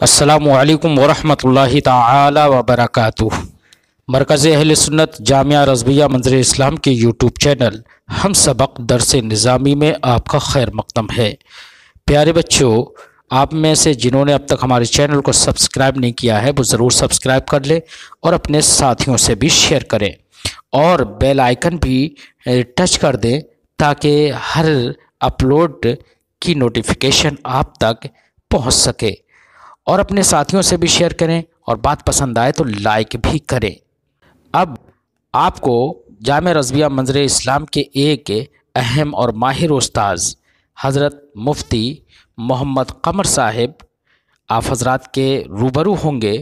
السلام علیکم ورحمۃ اللہ تعالی وبرکاتہ۔ مرکز اہل سنت جامعہ رضویہ منظر اسلام کے یوٹیوب چینل ہم سبق درس نظامی میں آپ کا خیر مقدم ہے۔ پیارے بچوں، آپ میں سے جنہوں نے اب تک ہمارے چینل کو سبسکرائب نہیں کیا ہے وہ ضرور سبسکرائب کر لیں اور اپنے ساتھیوں سے بھی شیئر کریں اور بیل آئیکن بھی ٹچ کر دیں تاکہ ہر اپلوڈ کی نوٹیفیکیشن آپ تک پہنچ سکے، اور اپنے ساتھیوں سے بھی شیئر کریں اور بات پسند آئے تو لائک بھی کریں۔ اب آپ کو جامعہ رضویہ منظر اسلام کے ایک اہم اور ماہر استاذ حضرت مفتی محمد قمر صاحب آپ حضرات کے روبرو ہوں گے۔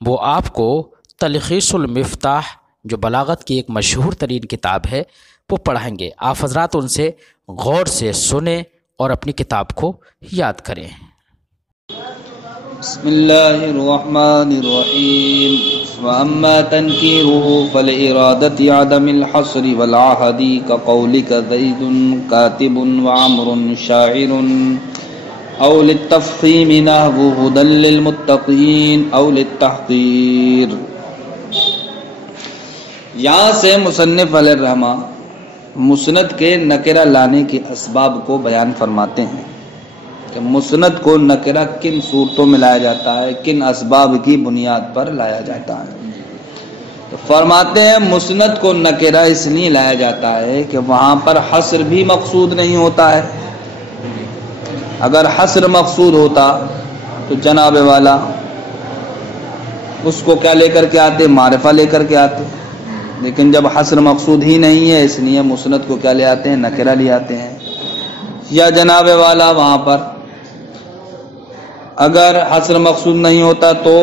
وہ آپ کو تلخیص المفتاح جو بلاغت کی ایک مشہور ترین کتاب ہے وہ پڑھائیں گے۔ آپ حضرات ان سے غور سے سنیں اور اپنی کتاب کو یاد کریں۔ بسم اللہ الرحمن الرحیم۔ وَأَمَّا تَنْكِيرُهُ فَلِإِرَادَةِ عَدَمِ الْحَصْرِ وَالْعَهْدِ كَقَوْلِكَ زَيْدٌ كَاتِبٌ وَعَمْرٌ شَاعِرٌ أَوْ لِلتَّفْخِيمِ نَحْوُ هُدًى لِلْمُتَّقِينَ أَوْ لِلتَّحْقِيرِ۔ یہاں سے مصنف علیہ الرحمہ مسند کے نکرہ لانے کے اسباب کو بیان فرماتے ہیں کہ مسند کو نکرہ کن صورتوں میں لایا جاتا ہے، کن اسباب کی بنیاد پر لایا جاتا ہے۔ تو فرماتے ہیں مسند کو نکرہ اس لیے لایا جاتا ہے کہ وہاں پر حصر بھی مقصود نہیں ہوتا ہے۔ اگر حصر مقصود ہوتا تو جناب والا اس کو کیا لے کر کے آتے؟ معرفہ لے کر کے آتے، لیکن جب حصر مقصود ہی نہیں ہے اس لیے مسند کو کیا لے آتے ہیں؟ نکرہ لے آتے ہیں۔ یا جناب والا وہاں پر اگر حصر مقصود نہیں ہوتا تو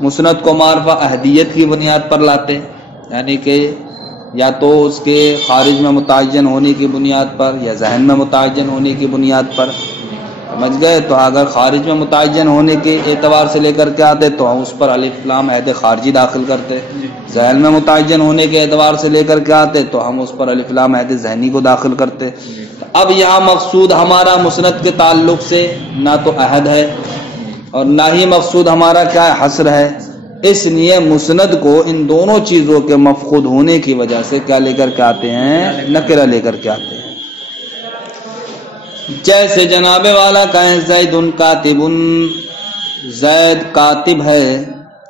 مسند کو معرفہ احدیت کی بنیاد پر لاتے، یعنی کہ یا تو اس کے خارج میں متعین ہونے کی بنیاد پر یا ذہن میں متعین ہونے کی بنیاد پر، سمجھ گئے؟ تو اگر خارج میں متعین ہونے کے اعتبار سے لے کر کے آتے تو ہم اس پر الف لام عہد خارجی داخل کرتے، ذہن میں متعین ہونے کے اعتبار سے لے کر کے آتے تو ہم اس پر الف لام عہد ذہنی کو داخل کرتے۔ اب یہاں مقصود ہمارا مسند کے تعلق سے نہ تو عہد ہے اور نہ ہی مقصود ہمارا کیا ہے؟ حصر ہے۔ اس لیے مسند کو ان دونوں چیزوں کے مفقود ہونے کی وجہ سے کیا لے کر کے آتے ہیں؟ نکرہ لے کر کے آتے ہیں۔ جیسے جناب والا کہیں زید کاتب، زید کاتب ہے،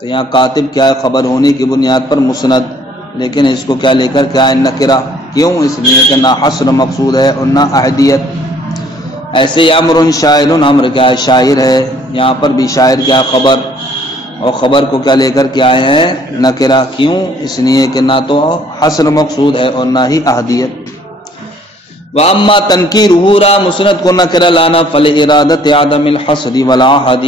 تو یہاں کاتب کیا ہے؟ خبر ہونے کی بنیاد پر مسند، لیکن اس کو کیا لے کر کے آئے؟ نکرہ۔ کیوں؟ اس لیے کہ نہ حصر مقصود ہے اور نہ احدیت۔ ایسے ہی عمر شاعر، عمر کیا ہے؟ شاعر ہے، یہاں پر بھی شاعر کیا خبر، اور خبر کو کیا لے کر کے آئے ہیں؟ نکرہ۔ کیوں؟ اس لیے کہ نہ تو حصر مقصود ہے اور نہ ہی احدیت۔ وَأَمَّا تَنْكِيرُهُ مسند کو نکرہ لانا فَلِإِرَادَةِ عَدَمِ الْحَصْرِ وَالْعَهْدِ،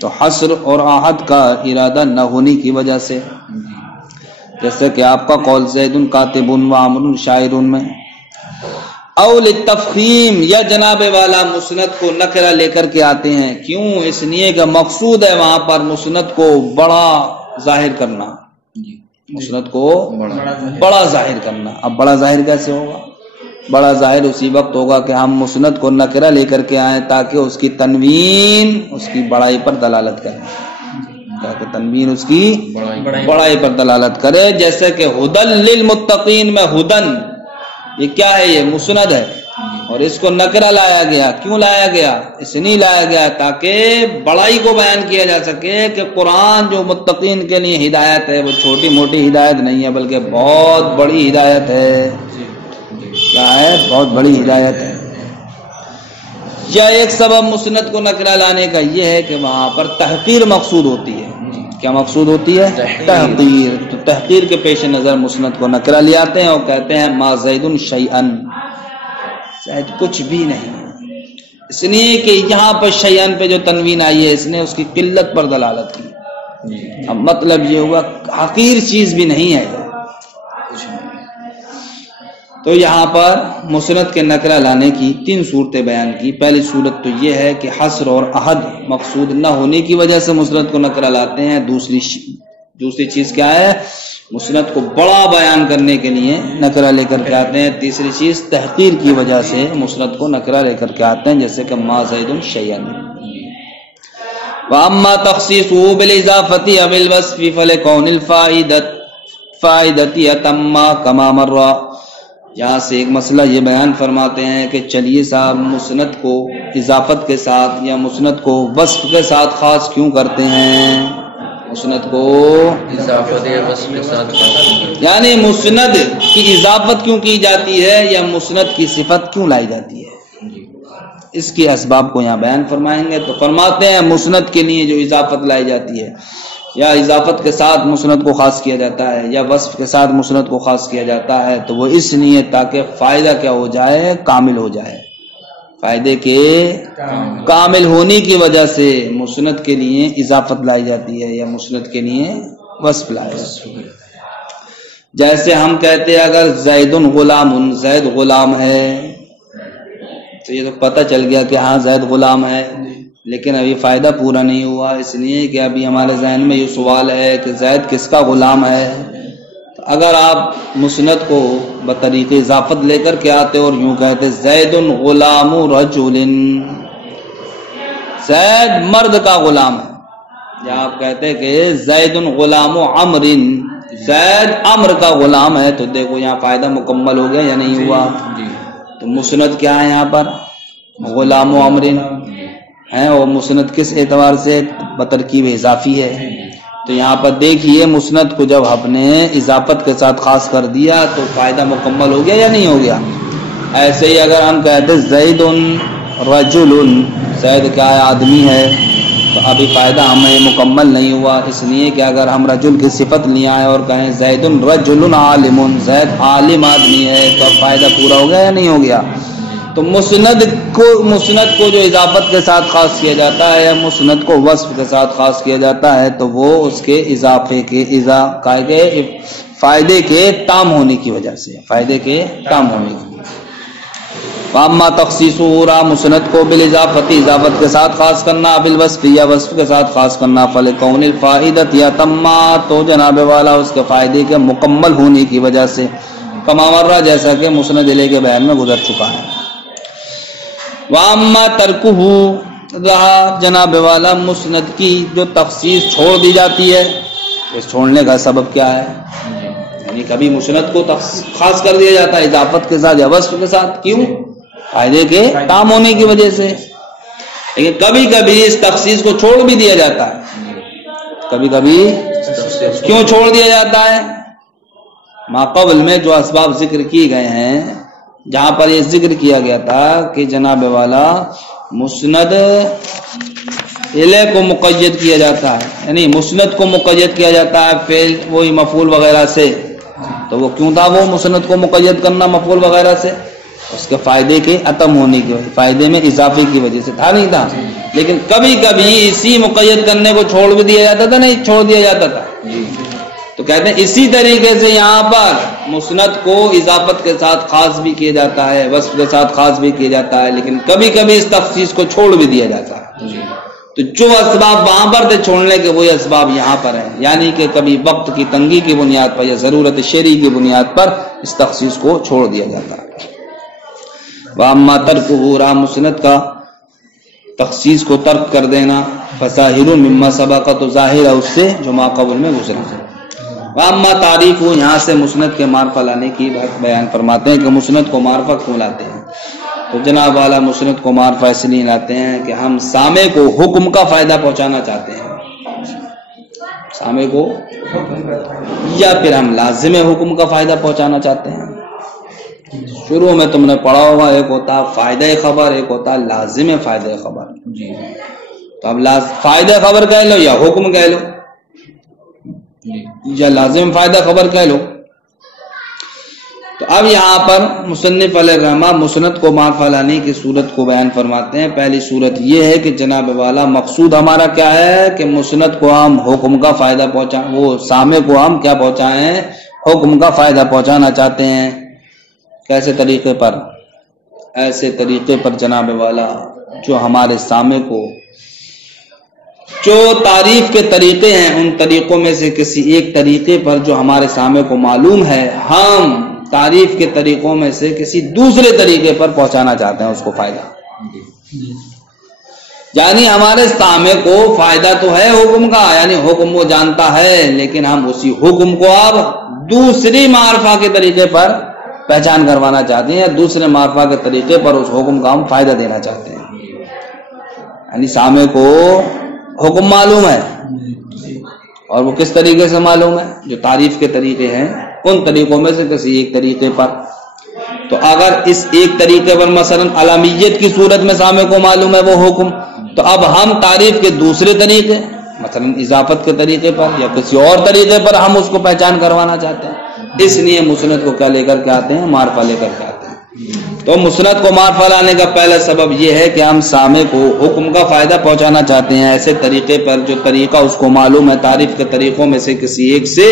تو حصر اور عہد کا ارادہ نہ ہونے کی وجہ سے، جیسے کہ آپ کا قول زید کاتب وعمر شاعر میں، او للتفخیم، یا جناب والا مسند کو نکرہ لے کر کے آتے ہیں۔ کیوں؟ اس لیے کہ مقصود ہے وہاں پر مسند کو بڑا ظاہر کرنا، مسند کو بڑا ظاہر کرنا۔ اب بڑا ظاہر کیسے ہوگا؟ بڑا ظاہر اسی وقت ہوگا کہ ہم مسند کو نکرہ لے کر کے آئیں تاکہ اس کی تنوین اس کی بڑائی پر دلالت کرے، تاکہ تنوین اس کی بڑائی پر دلالت کرے۔ جیسے کہ ہدل للمتقین میں ہدن، یہ کیا ہے؟ یہ مسند ہے، اور اس کو نکرہ لایا گیا۔ کیوں لایا گیا؟ اس لیے لایا گیا تاکہ بڑائی کو بیان کیا جا سکے کہ قرآن جو متقین کے لیے ہدایت ہے وہ چھوٹی موٹی ہدایت نہیں ہے بلکہ بہت بڑی ہدایت ہے۔ کیا ہے؟ بہت بڑی ہدایت ہے۔ یا ایک سبب مسند کو نکرہ لانے کا یہ ہے کہ وہاں پر تحقیر مقصود ہوتی ہے۔ کیا مقصود ہوتی ہے؟ تحقیر۔ تو تحقیر کے پیش نظر مسند کو نکرہ لے آتے ہیں اور کہتے ہیں ما زید شیئا، زید کچھ بھی نہیں۔ اس لیے کہ یہاں پر شیئا پہ جو تنوین آئی ہے اس نے اس کی قلت پر دلالت کی۔ اب مطلب یہ ہوا حقیر چیز بھی نہیں ہے۔ تو یہاں پر مسند کے نکرہ لانے کی تین صورتیں بیان کی۔ پہلی صورت تو یہ ہے کہ حصر اور عہد مقصود نہ ہونے کی وجہ سے مسند کو نکرہ لاتے ہیں۔ دوسری چیز کیا ہے؟ مسند کو بڑا بیان کرنے کے لیے نکرہ لے کر کے آتے ہیں۔ تیسری چیز تحقیر کی وجہ سے مسند کو نکرہ لے کر کے آتے ہیں، جیسے کہ ما زید شیئا۔ وَأَمَّا تَخْصِيصُهُ بِالْإِضَافَةِ أَوِ الْوَصْفِ فَلِكَوْنِ الْفَائِدَةِ أَتَمَّ كَمَا مَرَّ۔ یہاں سے ایک مسئلہ یہ بیان فرماتے ہیں کہ چلیے صاحب مسند کو اضافت کے ساتھ یا مسند کو وصف کے ساتھ خاص کیوں کرتے ہیں؟ مسند کو اضافت یا وصف کے ساتھ یعنی مسند کی اضافت کیوں کی جاتی ہے یا مسند کی صفت کیوں لائی جاتی ہے؟ اس کے اسباب کو یہاں بیان فرمائیں گے۔ تو فرماتے ہیں مسند کے لیے جو اضافت لائی جاتی ہے یا اضافت کے ساتھ مسند کو خاص کیا جاتا ہے یا وصف کے ساتھ مسند کو خاص کیا جاتا ہے تو وہ اس لیے تاکہ فائدہ کیا ہو جائے، کامل ہو جائے۔ فائدے کے کامل ہونے کی وجہ سے مسند کے لیے اضافت لائی جاتی ہے یا مسند کے لیے وصف لایا جاتا ہے۔ جیسے ہم کہتے ہیں اگر زید غلام، زید غلام ہے تو یہ تو پتہ چل گیا کہ ہاں زید غلام ہے، لیکن ابھی فائدہ پورا نہیں ہوا، اس لیے کہ ابھی ہمارے ذہن میں یہ سوال ہے کہ زید کس کا غلام ہے۔ تو اگر آپ مسند کو بطریق اضافت لے کر کے آتے اور یوں کہتے زید غلام رجل، زید مرد کا غلام ہے، یا آپ کہتے کہ زید غلام عمر، زید عمر کا غلام ہے، تو دیکھو یہاں فائدہ مکمل ہو گیا یا نہیں ہوا؟ تو مسند کیا ہے یہاں پر؟ غلام و عمر ہے، اور مسند کس اعتبار سے؟ بترکیب اضافی ہے۔ تو یہاں پر دیکھیے مسند کو جب ہم نے اضافت کے ساتھ خاص کر دیا تو فائدہ مکمل ہو گیا یا نہیں ہو گیا؟ ایسے ہی اگر ہم کہتے زید رجل، زید کیا ہے؟ آدمی ہے، تو ابھی فائدہ ہمیں مکمل نہیں ہوا، اس لیے کہ اگر ہم رجل کی صفت لے آئے اور کہیں زید رجل عالم، زید عالم آدمی ہے، تو اب فائدہ پورا ہو گیا یا نہیں ہو گیا؟ تو مسند کو جو اضافت کے ساتھ خاص کیا جاتا ہے یا مسند کو وصف کے ساتھ خاص کیا جاتا ہے تو وہ اس کے اضافے کے فائدے کے تام ہونے کی وجہ سے، فائدے کے تام ہونے کی وجہ سے۔ وَأَمَّا تَخْصِيصُهُ، مسند کو بالاضافت، اضافت کے ساتھ خاص کرنا، بالوصف یا وصف کے ساتھ خاص کرنا، فَلِكَوْنِ الْفَائِدَةِ أَتَمَّ، تو جناب والا اس کے فائدے کے مکمل ہونے کی وجہ سے، کما مرہ، جیسا کہ مسند علیہ کے بیان میں گزر چکا ہے۔ وَأَمَّا تَرْكُهُ، رہا جناب والا مسند کی جو تخصیص چھوڑ دی جاتی ہے، اس چھوڑنے کا سبب کیا ہے؟ یعنی کبھی مسند کو خاص کر دیا جاتا ہے اضافت کے ساتھ یا وصف کے ساتھ، کیوں؟ فائدے کے کام ہونے کی وجہ سے، لیکن کبھی کبھی اس تخصیص کو چھوڑ بھی دیا جاتا ہے۔ کبھی کبھی کیوں چھوڑ دیا جاتا ہے؟ ما قبل میں جو اسباب ذکر کیے گئے ہیں، جہاں پر یہ ذکر کیا گیا تھا کہ جناب والا مسند علیہ کو مقید کیا جاتا ہے، یعنی مسند کو مقید کیا جاتا ہے فعل وہی مفعول وغیرہ سے، تو وہ کیوں تھا وہ مسند کو مقید کرنا مفعول وغیرہ سے؟ اس کے فائدے کے عدم ہونے کی وجہ، فائدے میں اضافے کی وجہ سے تھا، نہیں تھا؟ لیکن کبھی کبھی اسی مقید کرنے کو چھوڑ بھی دیا جاتا تھا، نہیں چھوڑ دیا جاتا تھا۔ تو کہتے ہیں اسی طریقے سے یہاں پر مسند کو اضافت کے ساتھ خاص بھی کیا جاتا ہے، وصف کے ساتھ خاص بھی کیا جاتا ہے، لیکن کبھی کبھی اس تخصیص کو چھوڑ بھی دیا جاتا ہے۔ تو جو اسباب وہاں پر تھے چھوڑنے کے، وہی اسباب یہاں پر ہیں، یعنی کہ کبھی وقت کی تنگی کی بنیاد پر یا ضرورت شرعی کی بنیاد پر اس تخصیص کو چھوڑ دیا جاتا ہے۔ وَأَمَّا تَرْكُهُ، رہا مسند کا تخصیص کو ترک کر دینا، فَظَاهِرٌ مِمَّا سَبَقَ، تو ظاہر ہے اس سے جو ما قبل میں گزرا ہے۔ وَأَمَّا تَعْرِيفُهُ، یہاں سے مسند کے معرفہ لانے کی بات بیان فرماتے ہیں کہ مسند کو معرفہ کیوں لاتے ہیں؟ تو جناب والا مسند کو معرفہ اس لیے لاتے ہیں کہ ہم سامع کو حکم کا فائدہ پہنچانا چاہتے ہیں، سامع کو، یا پھر ہم لازم حکم کا فائدہ پہنچانا چاہتے ہیں۔ شروع میں تم نے پڑھا ہوگا، ایک ہوتا فائدہ خبر، ایک ہوتا لازم فائدہ خبر۔ تو اب فائدہ خبر کہہ لو یا حکم کہہ لو، یا لازم فائدہ خبر کہہ لو۔ تو اب یہاں پر مصنف علیہ الرحمہ مسند کو معرفہ لانے کی صورت کو بیان فرماتے ہیں۔ پہلی صورت یہ ہے کہ جناب والا مقصود ہمارا کیا ہے کہ مسند کو ہم حکم کا فائدہ پہنچائیں، وہ سامع کو ہم کیا پہنچائیں؟ حکم کا فائدہ پہنچانا چاہتے ہیں۔ کیسے طریقے پر؟ ایسے طریقے پر جناب والا جو ہمارے سامع کو، جو تعریف کے طریقے ہیں ان طریقوں میں سے کسی ایک طریقے پر جو ہمارے سامع کو معلوم ہے، ہم تعریف کے طریقوں میں سے کسی دوسرے طریقے پر پہنچانا چاہتے ہیں اس کو فائدہ۔ یعنی ہمارے سامع کو فائدہ تو ہے حکم کا، یعنی حکم وہ جانتا ہے، لیکن ہم اسی حکم کو اب دوسری معرفہ کے طریقے پر پہچان کروانا چاہتے ہیں، یا دوسرے معرفہ کے طریقے پر اس حکم کا ہم فائدہ دینا چاہتے ہیں۔ یعنی سامع کو حکم معلوم ہے، اور وہ کس طریقے سے معلوم ہے؟ جو تعریف کے طریقے ہیں ان طریقوں میں سے کسی ایک طریقے پر۔ تو اگر اس ایک طریقے پر مثلا علامیت کی صورت میں سامع کو معلوم ہے وہ حکم، تو اب ہم تعریف کے دوسرے طریقے مثلا اضافت کے طریقے پر یا کسی اور طریقے پر ہم اس کو پہچان کروانا چاہتے ہیں، اس لیے مسند کو کیا لے کر کے آتے ہیں؟ معرفہ لے کر کے آتے ہیں۔ تو مسند کو معرفہ لانے کا پہلا سبب یہ ہے کہ ہم سامع کو حکم کا فائدہ پہنچانا چاہتے ہیں ایسے طریقے پر جو طریقہ اس کو معلوم ہے تعریف کے طریقوں میں سے کسی ایک سے،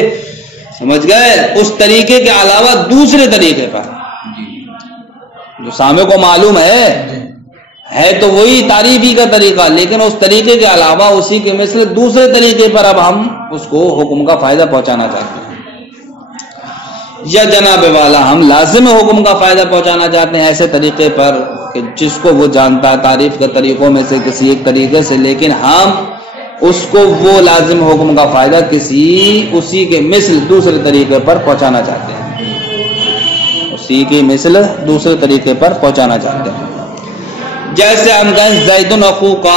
سمجھ گئے؟ اس طریقے کے علاوہ دوسرے طریقے پر جو سامع کو معلوم ہے تو وہی تعریفی کا طریقہ، لیکن اس طریقے کے علاوہ اسی کے مثل دوسرے طریقے پر اب ہم اس کو حکم کا فائدہ پہنچانا چاہتے ہیں۔ یا جناب والا ہم لازم حکم کا فائدہ پہنچانا چاہتے ہیں ایسے طریقے پر کہ جس کو وہ جانتا ہے تعریف کے طریقوں میں سے کسی ایک طریقے سے، لیکن ہم اس کو وہ لازم حکم کا فائدہ اسی کے مثل دوسرے طریقے پر پہنچانا چاہتے ہیں، اسی کے مثل دوسرے طریقے پر پہنچانا چاہتے ہیں۔ جیسے ہم کہیں زید اخوکا،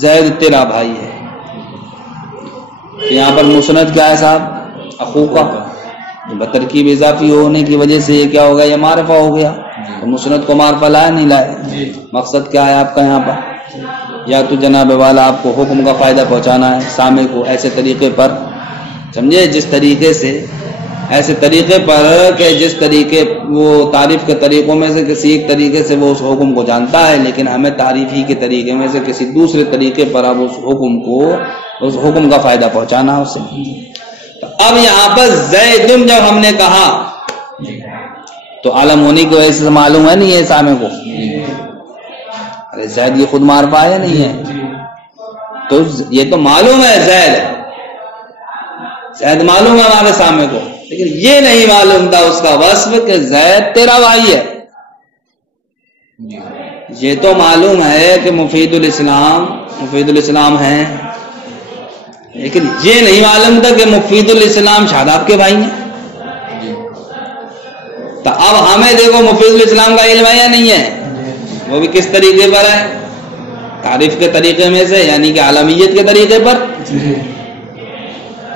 زید تیرا بھائی ہے، یہاں پر مسند کیا ہے صاحب؟ اخوکا، بترکیب اضافی ہونے کی وجہ سے یہ کیا ہو گیا؟ یہ معرفہ ہو گیا۔ تو مسند کو معرفہ لائے نہیں لائے؟ مقصد کیا ہے آپ کا یہاں پر؟ یا تو جناب والا آپ کو حکم کا فائدہ پہنچانا ہے سامع کو ایسے طریقے پر، سمجھے، جس طریقے سے، ایسے طریقے پر کہ جس طریقے وہ تعریف کے طریقوں میں سے کسی ایک طریقے سے وہ اس حکم کو جانتا ہے، لیکن ہمیں تعریفی کے طریقے میں سے کسی دوسرے طریقے پر اب اس حکم کا فائدہ پہنچانا ہے اسے۔ تو اب یہاں پر زید جب ہم نے کہا تو عالم ہونے کی وجہ سے معلوم ہے نہیں ہے سامع کو؟ ارے زید یہ خود معرفہ ہے یا نہیں ہے؟ تو یہ تو معلوم ہے زید معلوم ہے ہمارے سامع کو، لیکن یہ نہیں معلوم تھا اس کا وصف کہ زید تیرا بھائی ہے۔ یہ تو معلوم ہے کہ مفید الاسلام ہیں، لیکن یہ نہیں معلوم تھا کہ مفید الاسلام شاداب کے بھائی ہیں۔ تو اب ہمیں دیکھو مفید الاسلام کا علم ہے یا نہیں ہے؟ وہ بھی کس طریقے پر ہے؟ تعریف کے طریقے میں سے، یعنی کہ عالمیت کے طریقے پر۔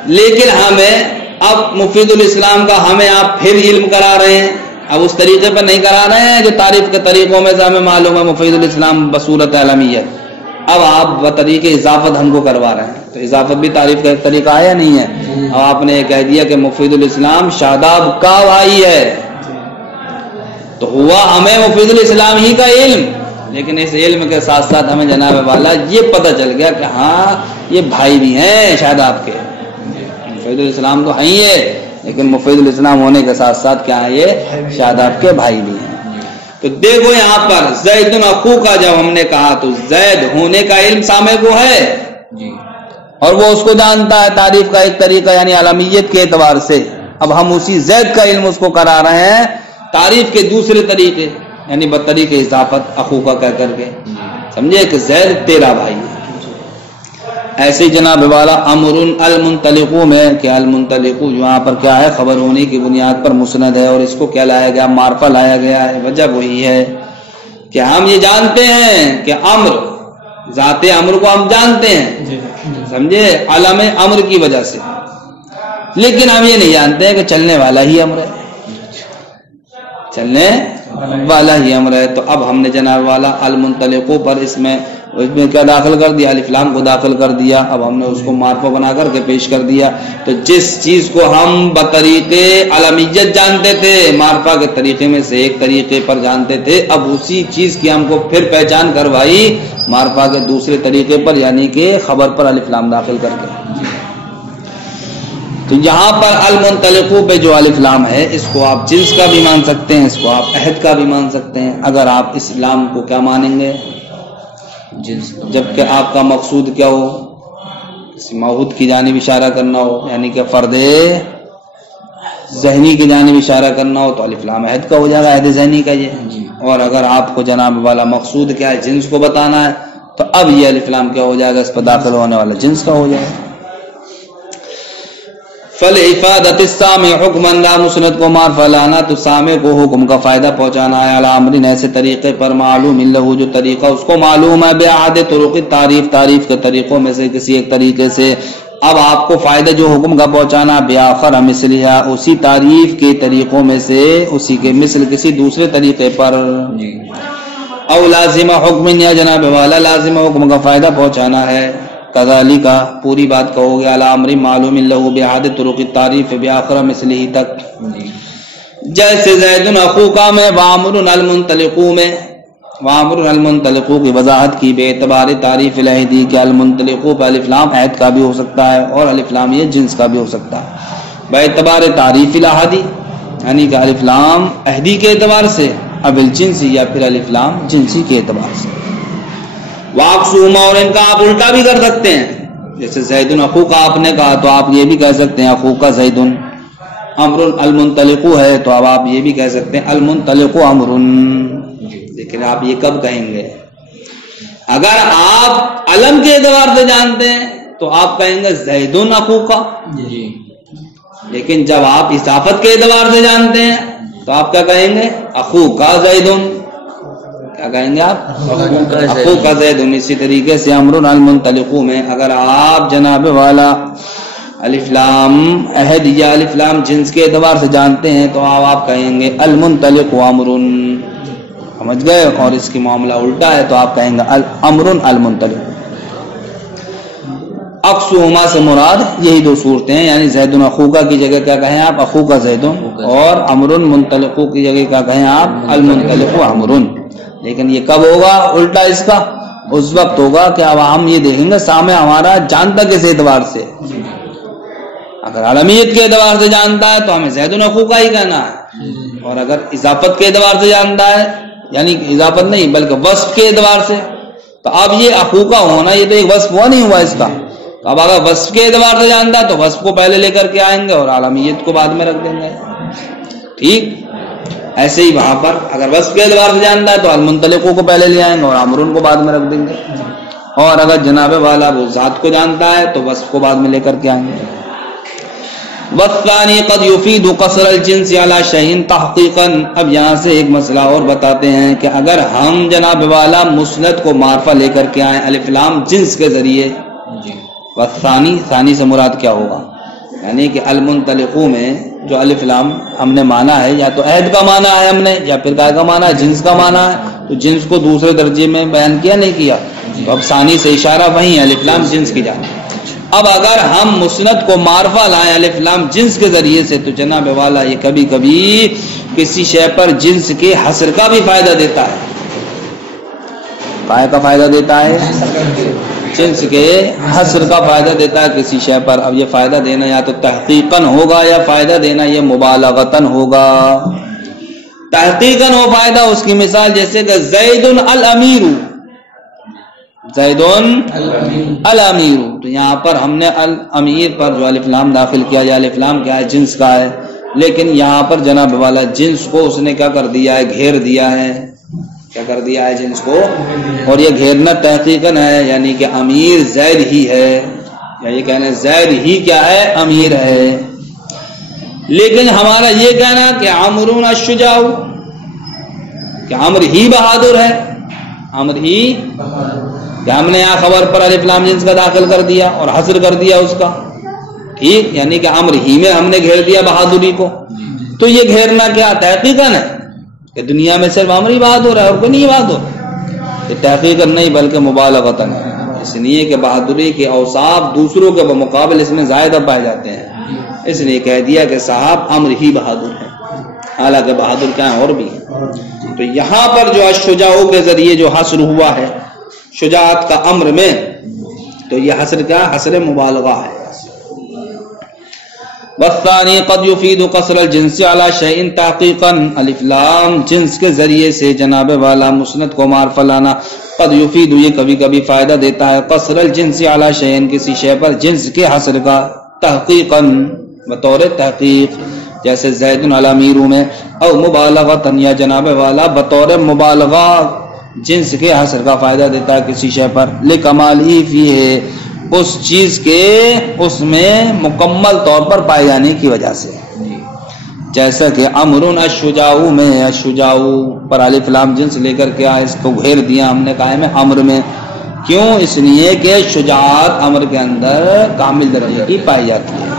لیکن ہمیں اب مفید الاسلام کا ہمیں آپ پھر علم کرا رہے ہیں، اب اس طریقے پر نہیں کرا رہے ہیں جو تعریف کے طریقوں میں سے ہمیں معلوم ہے مفید الاسلام بصورت عالمیت۔ اب آپ بطریق اضافت ہم کو کروا رہے ہیں، تو اضافت بھی تعریف کا ایک طریقہ ہے یا نہیں ہے؟ اب آپ نے کہہ دیا کہ مفید الاسلام شاداب کا بھائی ہے، تو ہوا ہمیں مفید الاسلام ہی کا علم، لیکن اس علم کے ساتھ ساتھ ہمیں جناب والا یہ پتہ چل گیا کہ ہاں یہ بھائی بھی ہیں شاداب کے، مفید الاسلام تو ہیں ہے، لیکن مفید الاسلام ہونے کے ساتھ ساتھ کیا ہے؟ یہ شاداب کے بھائی بھی ہیں۔ تو دیکھو یہاں پر زید اخو کا جب ہم نے کہا تو زید ہونے کا علم سامع کو ہے، اور وہ اس کو جانتا ہے تعریف کا ایک طریقہ یعنی عالمیت کے اعتبار سے۔ اب ہم اسی زید کا علم اس کو کرا رہے ہیں تعریف کے دوسرے طریقے یعنی بطریق اضافت اخو کا کہہ کر کے، سمجھے کہ زید تیرا بھائی ہے۔ ایسے جناب والا امر المنطلقو میں کہ المنطلقو یہاں پر کیا ہے؟ خبر ہونے کی بنیاد پر مسند ہے، اور اس کو کیا لایا گیا؟ معرفہ لایا گیا ہے۔ وجہ وہی ہے کہ ہم یہ جانتے ہیں کہ امر، ذات امر کو ہم جانتے ہیں، سمجھے، علم امر کی وجہ سے، لیکن ہم یہ نہیں جانتے ہیں کہ چلنے والا ہی امر ہے، چلنے والا ہی امر ہے۔ تو اب ہم نے جناب والا المنطلقو پر اس میں کیا داخل کر دیا؟ الف لام کو داخل کر دیا۔ اب ہم نے اس کو معرفہ بنا کر کے پیش کر دیا۔ تو جس چیز کو ہم بطریق علمیت جانتے تھے، معرفہ کے طریقے میں سے ایک طریقے پر جانتے تھے، اب اسی چیز کی ہم کو پھر پہچان کروائی معرفہ کے دوسرے طریقے پر، یعنی کہ خبر پر الف لام داخل کر کے۔ تو یہاں پر المنطلقو پہ جو الف لام ہے، اس کو آپ جنس کا بھی مان سکتے ہیں، اس کو آپ عہد کا بھی مان سکتے ہیں۔ اگر آپ اس لام کو کیا مانیں گے؟ جنس، جبکہ آپ کا مقصود کیا ہو؟ کسی معہود کی جانب اشارہ کرنا ہو، یعنی کہ فرد ذہنی کی جانب اشارہ کرنا ہو تو الف لام عہد کا ہو جائے گا، عہد ذہنی کا یہ۔ اور اگر آپ کو جناب والا مقصود کیا ہے؟ جنس کو بتانا ہے، تو اب یہ الف لام کیا ہو جائے گا؟ اس پر داخل ہونے والا جنس کا ہو جائے گا. فَلِعِفَادَةِ السَّامِعِ حُکْمًا لا مسند کو معرفہ لانا تو سامع کو حکم کا فائدہ پہنچانا ہے، علی امرن ایسے طریقے پر، معلوم لہو جو طریقہ اس کو معلوم ہے، بِعَادِ طُرُقِ تعریف کے طریقوں میں سے کسی ایک طریقے سے. اب آپ کو فائدہ جو حکم کا پہنچانا بِآخَرَ مِثْلِهَا اسی تعریف کے طریقوں میں سے اسی کے مثل کسی دوسرے طریقے پر. او لازم حکم یا جناب والا لازم حکم کا فائدہ پہنچانا ہے. کذالک پوری بات کہو گے علی امر معلوم لہو بِعَادِ طُرُقِ التعریف بِآخَرَ مِثْلِهِ تک. جیسے زید اخوکا میں وعمر المنطلقو میں، وعمر المنطلقو کی وضاحت کی بے اعتبار تعریف العہدی کہ المنطلقو پہ الف لام عہد کا بھی ہو سکتا ہے اور الف لام یہ جنس کا بھی ہو سکتا ہے. بے اعتبار تعریف العہدی یعنی کہ الف لام عہدی کے اعتبار سے، اب الجنسی یا پھر الف لام جنسی کے اعتبار سے. واقسوما اور ان کا آپ الٹا بھی کر سکتے ہیں، جیسے زید اخوکا آپ نے کہا تو آپ یہ بھی کہہ سکتے ہیں اخوکا زید. امر المنطلق ہے تو اب آپ یہ بھی کہہ سکتے ہیں المنطلق امر. لیکن آپ یہ کب کہیں گے؟ اگر آپ علم کے اعتبار سے جانتے ہیں تو آپ کہیں گے زید اخوکا. لیکن جب آپ اضافت کے اعتبار سے جانتے ہیں تو آپ کیا کہیں گے؟ اخوکا زید. کیا کہیں گے آپ؟ اخوکا زید. اسی طریقے سے امر المنطلق میں اگر آپ جناب والا الف لام عہد یا الف لام جنس کے اعتبار سے جانتے ہیں تو آپ کہیں گے المنطلق امر. سمجھ گئے؟ اور اس کی معاملہ الٹا ہے تو آپ کہیں گے امر المنطلق. اقصوما سے مراد یہی دو صورتیں ہیں، یعنی زید اخوکا کی جگہ کیا کہیں آپ؟ اخوکا زید. اور امر منطلق کی جگہ کیا کہیں آپ؟ المنطلق امر. لیکن یہ کب ہوگا الٹا اس کا؟ اس وقت ہوگا کہ اب ہم یہ دیکھیں گے سامع ہمارا جانتا کس اعتبار سے. اگر عالمیت کے اعتبار سے جانتا ہے تو ہمیں زید اخوکا ہی کہنا ہے، اور اگر اضافت کے اعتبار سے جانتا ہے یعنی اضافت نہیں بلکہ وصف کے اعتبار سے تو اب یہ اخوکا ہونا یہ تو ایک وصف ہوا نہیں ہوا اس کا. اب اگر وصف کے اعتبار سے جانتا ہے تو وصف کو پہلے لے کر کے آئیں گے اور عالمیت کو بعد میں رکھ دیں گے. ٹھیک ایسے ہی وہاں پر اگر وصف کے اعتبار سے جانتا ہے تو المنطلقوں کو پہلے لے آئیں گے اور امرون کو بعد میں رکھ دیں گے. اور اگر جناب والا وہ ذات کو جانتا ہے تو وصف کو بعد میں لے کر کے آئیں گے. والثانی قد يفيد قصر الجنس على شيء تحقیقا. اب یہاں سے ایک مسئلہ اور بتاتے ہیں کہ اگر ہم جناب والا مسند کو معرفہ لے کر کے آئیں الف لام جنس کے ذریعے، والثانی ثانی سے مراد کیا ہوگا؟ یعنی کہ المنطلقوں میں جو الف لام ہم نے مانا ہے یا تو عہد کا مانا ہے ہم نے یا پھر کیا کا مانا ہے؟ جنس کا مانا ہے. تو جنس کو دوسرے درجے میں بیان کیا نہیں کیا، تو اب ثانی سے اشارہ وہیں الف لام جنس کی جانب. اب اگر ہم مسند کو معرفہ لائیں الف لام جنس کے ذریعے سے تو جناب والا یہ کبھی کبھی کسی شے پر جنس کے حصر کا بھی فائدہ دیتا ہے. کا فائدہ دیتا ہے؟ جنس کے حصر کا فائدہ دیتا ہے کسی شے پر. اب یہ فائدہ دینا یا تو تحقیقاً ہوگا یا فائدہ دینا یہ مبالغتاً ہوگا. تحقیقاً ہو فائدہ، اس کی مثال جیسے کہ زید الامیر، زید الامیر. تو یہاں پر ہم نے الامیر پر جو الف لام داخل کیا یا الف لام کیا ہے؟ جنس کا ہے. لیکن یہاں پر جناب والا جنس کو اس نے کیا کر دیا ہے؟ گھیر دیا ہے. کیا کر دیا ہے جنس کو؟ اور یہ گھیرنا تحقیقاً ہے، یعنی کہ امیر زید ہی ہے، یا یہ کہنا زید ہی کیا ہے؟ امیر ہے. لیکن ہمارا یہ کہنا کہ عمرون الشجاع، کہ عمر ہی بہادر ہے، عمر ہی، کہ ہم نے یہاں خبر پر الف لام جنس کا داخل کر دیا اور حصر کر دیا اس کا. ٹھیک، یعنی کہ عمر ہی میں ہم نے گھیر دیا بہادری کو. تو یہ گھیرنا کیا تحقیقاً ہے کہ دنیا میں صرف عمر ہی بہادر ہے اور کوئی نہیں بہادر؟ یہ تحقیقاً نہیں بلکہ مبالغتاً ہے. اس لیے کہ بہادری کے اوصاف دوسروں کے بمقابل اس میں زائدہ پائے جاتے ہیں، اس لیے کہہ دیا کہ صاحب عمر ہی بہادر ہے، حالانکہ بہادر کیا ہے اور بھی ہے. تو یہاں پر جو الشجاع کے ذریعے جو حصر ہوا ہے شجاعت کا امر میں، تو یہ حصر کیا؟ حصر مبالغہ ہے. والثانی قد يفيد قصر الجنس على شيء تحقیقا. الف لام جنس کے ذریعے سے جناب والا مسند کو معرفہ لانا قد يفيد یہ کبھی کبھی فائدہ دیتا ہے قصر الجنس على شيء کسی شے پر جنس کے حصر کا، تحقیقا بطور تحقیق، جیسے زید الامیر میں، او مبالغتا یا جناب والا بطور مبالغہ جنس کے حصر کا فائدہ دیتا ہے کسی شے پر، لکمالہ فیہ، اس چیز کے اس میں مکمل طور پر پائے جانے کی وجہ سے، جیسا کہ امرن الشجاع میں، الشجاع پر الف لام جنس لے کر کے اس کو گھیر دیا ہم نے قائم امر میں، کیوں؟ اس لیے کہ شجاعت امر کے اندر کامل درجے کی پائی جاتی ہے۔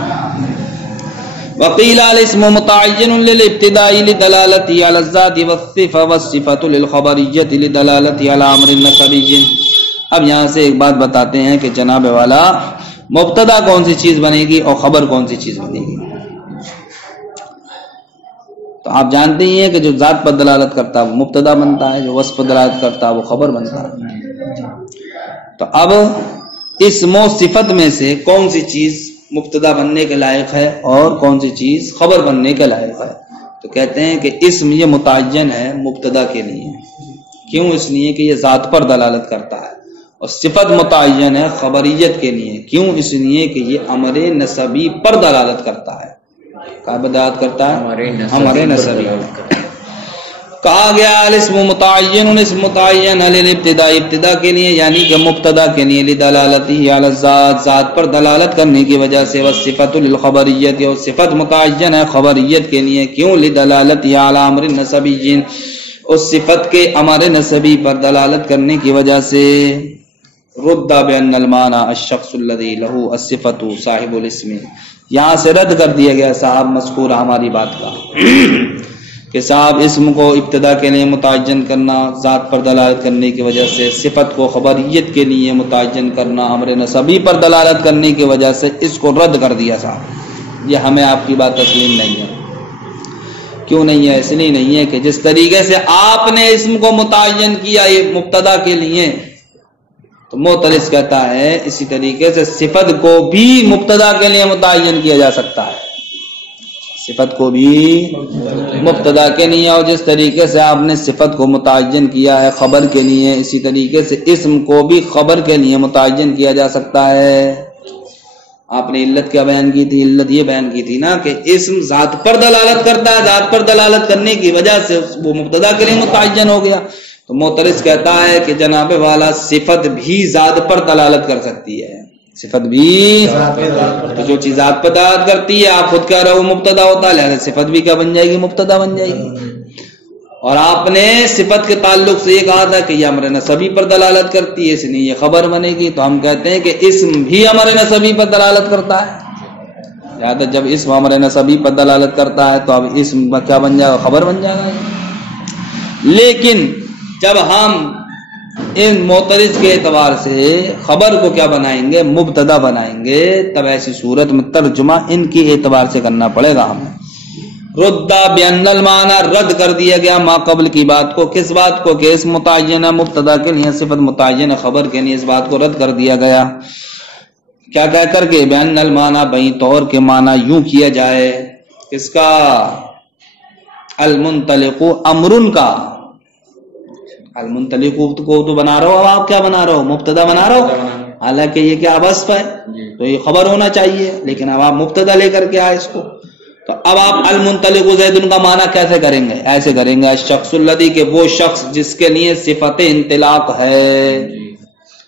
وقیل الاسم متعین للابتداء لدلالتہ علی الذات والصفہ والصفۃ للخبریۃ لدلالتہ علی امر نسبی۔ اب یہاں سے ایک بات بتاتے ہیں کہ جناب والا مبتدا کون سی چیز بنے گی اور خبر کون سی چیز بنے گی۔ تو آپ جانتے ہی ہیں کہ جو ذات پر دلالت کرتا ہے وہ مبتدا بنتا ہے، جو وصف پر دلالت کرتا ہے وہ خبر بنتا ہے۔ تو اب اسم و صفت میں سے کون سی چیز مبتدا بننے کے لائق ہے اور کون سی چیز خبر بننے کے لائق ہے؟ تو کہتے ہیں کہ اسم یہ متعین ہے مبتدا کے لیے، کیوں؟ اس لیے کہ یہ ذات پر دلالت کرتا ہے، اور صفت متعین ہے خبریت کے لیے، کیوں؟ اس لیے کہ یہ امر نسبی پر دلالت کرتا ہے۔ کیا دلالت کرتا ہے؟ امر نسبی۔ کہا گیا الاسم متعین، اسم متعین للابتداء، ابتدا کے لیے یعنی کہ مبتدا کے لیے، لدلالتہ علی الذات، ذات پر دلالت کرنے کی وجہ سے، والصفۃ للخبریۃ، اور صفت متعین ہے خبریت کے لیے، کیوں؟ لدلالتہ علی امر نسبی، اس صفت کے امر نسبی پر دلالت کرنے کی وجہ سے۔ رد بان المعنى الشخص الذي له الصفۃ صاحب الاسم، یہاں سے رد کر دیا گیا صاحب مذکور ہماری بات کا کہ صاحب اسم کو ابتدا کے لیے متعین کرنا ذات پر دلالت کرنے کی وجہ سے، صفت کو خبریت کے لیے متعین کرنا امر نسبی پر دلالت کرنے کی وجہ سے، اس کو رد کر دیا صاحب۔ یہ ہمیں آپ کی بات تسلیم نہیں ہے۔ کیوں نہیں ہے؟ اس لیے نہیں ہے کہ جس طریقے سے آپ نے اسم کو متعین کیا یہ مبتدا کے لیے، تو معترض کہتا ہے اسی طریقے سے صفت کو بھی مبتدا کے لیے متعین کیا جا سکتا ہے، صفت کو بھی مبتدا کے لیے، اور جس طریقے سے آپ نے صفت کو متعین کیا ہے خبر کے لیے، اسی طریقے سے اسم کو بھی خبر کے لیے متعین کیا جا سکتا ہے۔ آپ نے علت کیا بیان کی تھی؟ علت یہ بیان کی تھی نا کہ اسم ذات پر دلالت کرتا ہے، ذات پر دلالت کرنے کی وجہ سے وہ مبتدا کے لیے متعین ہو گیا۔ تو معترض کہتا ہے کہ جناب والا صفت بھی ذات پر دلالت کر سکتی ہے، صفت بھی، تو جو چیز ذات پر دلالت کرتی ہے آپ خود کہہ رہے ہو مبتدا ہوتا ہے، لہذا صفت بھی کیا بن جائے گی؟ مبتدا بن جائے گی۔ اور آپ نے صفت کے تعلق سے یہ کہا تھا کہ یہ امر نسبی پر دلالت کرتی ہے، اس لیے یہ خبر بنے گی۔ تو ہم کہتے ہیں کہ اسم بھی امر نسبی پر دلالت کرتا ہے، لہذا جب اسم امر نسبی پر دلالت کرتا ہے تو اب اسم کیا بن جائے گا؟ خبر بن جائے گا۔ لیکن جب ہم ان معترض کے اعتبار سے خبر کو کیا بنائیں گے؟ مبتدا بنائیں گے، تب ایسی صورت میں ترجمہ ان کے اعتبار سے کرنا پڑے گا ہمیں۔ ردا بان المعنى، رد کر دیا گیا ما قبل کی بات کو، کس بات کو؟ کہ اسم متعین مبتدا کے لیے، صفت متعین خبر کے لیے، اس بات کو رد کر دیا گیا۔ کیا کہہ کر کے؟ بان المعنى، بئی طور کے معنی یوں کیا جائے، کس کا؟ المنطلق امرن کا، المنطلق کو تو بنا رہا ہو، اب آپ کیا بنا رہا ہو؟ مبتدا بنا رہا ہو، حالانکہ یہ کیا وصف ہے تو یہ خبر ہونا چاہیے، لیکن اب آپ مبتدا لے کر کے آئے اس کو۔ تو اب آپ المنطلق زید کا معنی کیسے کریں گے؟ ایسے کریں گے الشخص الذی، کہ وہ شخص جس کے لیے صفت انطلاق ہے،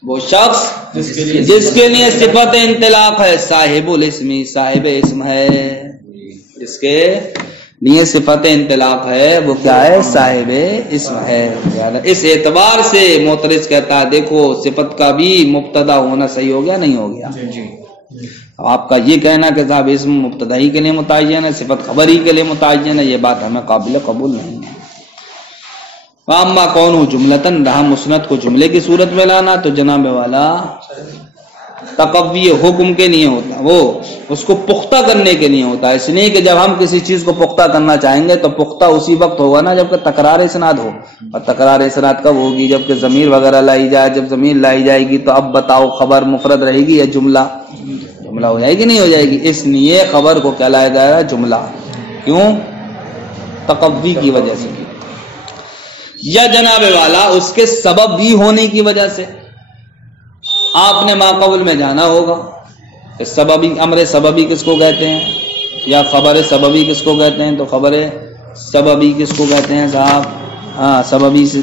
وہ شخص جس کے لیے صفت انطلاق ہے، صاحب الاسم، صاحب اسم ہے، جس کے لیے صفت انطلاق ہے وہ کیا ہے؟ صاحب اسم ہے۔ اس اعتبار سے معترض کہتا ہے دیکھو صفت کا بھی مبتدا ہونا صحیح ہو گیا نہیں ہو گیا؟ اب آپ کا یہ کہنا کہ صاحب اسم مبتدا ہی کے لیے متعین ہے، صفت خبر ہی کے لیے متعین ہے، یہ بات ہمیں قابل قبول نہیں ہے۔ اما کون جملتن، رہا مسند کو جملے کی صورت میں لانا، تو جناب والا تقوی حکم کے لیے ہوتا، وہ اس کو پختہ کرنے کے لیے ہوتا ہے۔ اس لیے کہ جب ہم کسی چیز کو پختہ کرنا چاہیں گے تو پختہ اسی وقت ہوگا نا جب کہ تکرار اسناد ہو، اور تکرار اسناد کب ہوگی؟ جب کہ ضمیر وغیرہ لائی جائے، جب ضمیر لائی جائے گی تو اب بتاؤ خبر مفرد رہے گی یا جملہ؟ جملہ ہو جائے گی نہیں ہو جائے گی؟ اس لیے خبر کو کیا لایا جائے گا؟ جملہ۔ کیوں؟ تقوی کی وجہ سے، یا جناب والا اس کے سبب بھی ہونے کی وجہ سے۔ آپ نے ما قبل میں جانا ہوگا کہ سببی، امر سببی کس کو کہتے ہیں، یا خبر سببی کس کو کہتے ہیں؟ تو خبر سببی کس کو کہتے ہیں صاحب؟ ہاں سببی سے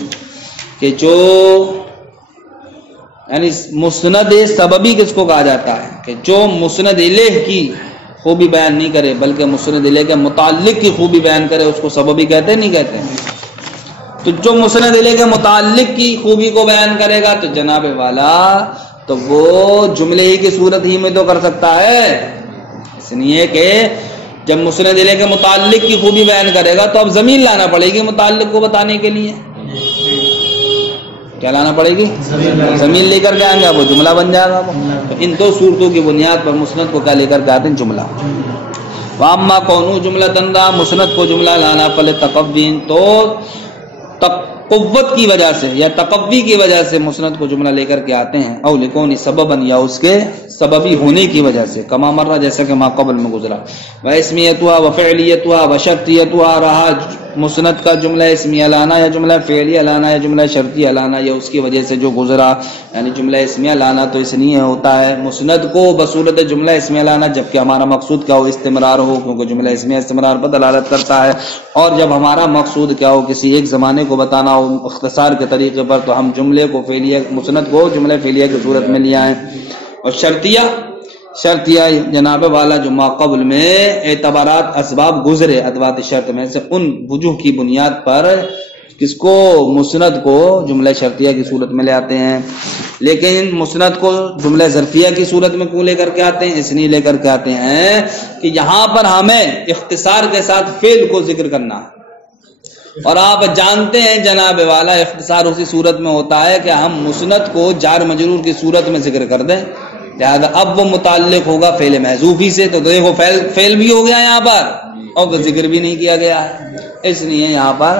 کہ جو یعنی مسند سببی کس کو کہا جاتا ہے کہ جو مسند الیہ کی خوبی بیان نہیں کرے بلکہ مسند الیہ کے متعلق کی خوبی بیان کرے، اس کو سببی کہتے نہیں کہتے؟ تو جو مسند الیہ کے متعلق کی خوبی کو بیان کرے گا تو جناب والا تو وہ جملے ہی کی صورت ہی میں تو کر سکتا ہے، اس لیے کہ جب مسند الیہ کے متعلق کی خوبی بیان کرے گا تو اب ضمیر لانا پڑے گی متعلق کو بتانے کے لیے، کیا لانا پڑے گی؟ ضمیر لے کر کے آئیں گے، وہ جملہ بن جائے گا۔ تو ان دو صورتوں کی بنیاد پر مسند کو کیا لے کر کے آتے ہیں؟ جملہ۔ واما کونو جملہ تندا، مسند کو جملہ لانا پڑے تقوین تو قوت کی وجہ سے یا تقوی کی وجہ سے مسند کو جملہ لے کر کے آتے ہیں، او لکونی سببن یا اس کے سببی ہونے کی وجہ سے، کما مرہ جیسا کہ ما قبل میں گزرا، و اسمیتها و فعلیتها و شرطیتها، رہا مسند کا جملہ اسمیہ لانا یا جملہ فعلیہ لانا یا جملہ شرطیہ لانا یا اس کی وجہ سے جو گزرا، یعنی جملہ اسمیہ لانا تو اس لیے ہوتا ہے مسند کو بصورت جملہ اسمیہ لانا جبکہ ہمارا مقصود کیا ہو؟ استمرار ہو، کیونکہ جملہ اسمیہ استمرار پر دلالت کرتا ہے، اور جب ہمارا مقصود کیا ہو؟ کسی ایک زمانے کو بتانا ہو اختصار کے طریقے پر، تو ہم جملے کو فعلیہ مسند کو جملہ فعلیہ کی صورت میں لے آئیں۔ اور شرطیہ جناب والا جو ما قبل میں اعتبارات اسباب گزرے ادوات شرط میں سے ان وجوہ کی بنیاد پر کس کو؟ مسند کو جملہ شرطیہ کی صورت میں لے آتے ہیں، لیکن مسند کو جملہ ظرفیہ کی صورت میں کیوں لے کر کے آتے ہیں؟ اس لیے لے کر کے آتے ہیں کہ یہاں پر ہمیں اختصار کے ساتھ فعل کو ذکر کرنا ہے، اور آپ جانتے ہیں جناب والا اختصار اسی صورت میں ہوتا ہے کہ ہم مسند کو جار مجرور کی صورت میں ذکر کر دیں، لہذا اب وہ متعلق ہوگا فعل محذوف ہی سے، تو دیکھو فعل بھی ہو گیا یہاں پر اور وہ ذکر بھی نہیں کیا گیا ہے، اس لیے یہاں پر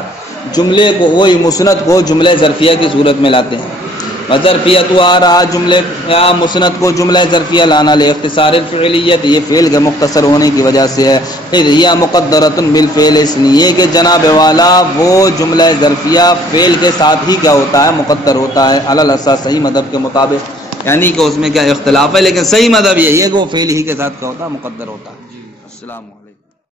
جملے کو وہی مسند کو جملہ ظرفیہ کی صورت میں لاتے ہیں۔ ظرفیہ تو آ رہا جملے یا مسند کو جملہ ظرفیہ لانا لے اختصار الفعلیت، یہ فعل کے مختصر ہونے کی وجہ سے ہے، یہ مقدرۃ بالفعل، اس لیے کہ جناب والا وہ جملہ ظرفیہ فعل کے ساتھ ہی کیا ہوتا ہے؟ مقدر ہوتا ہے، علی الاساس صحیح مذہب کے مطابق، یعنی کہ اس میں کیا اختلاف ہے لیکن صحیح مذہب یہی ہے کہ وہ فعل ہی کے ساتھ کیا ہوتا ہے؟ مقدر ہوتا ہے۔ السلام علیکم۔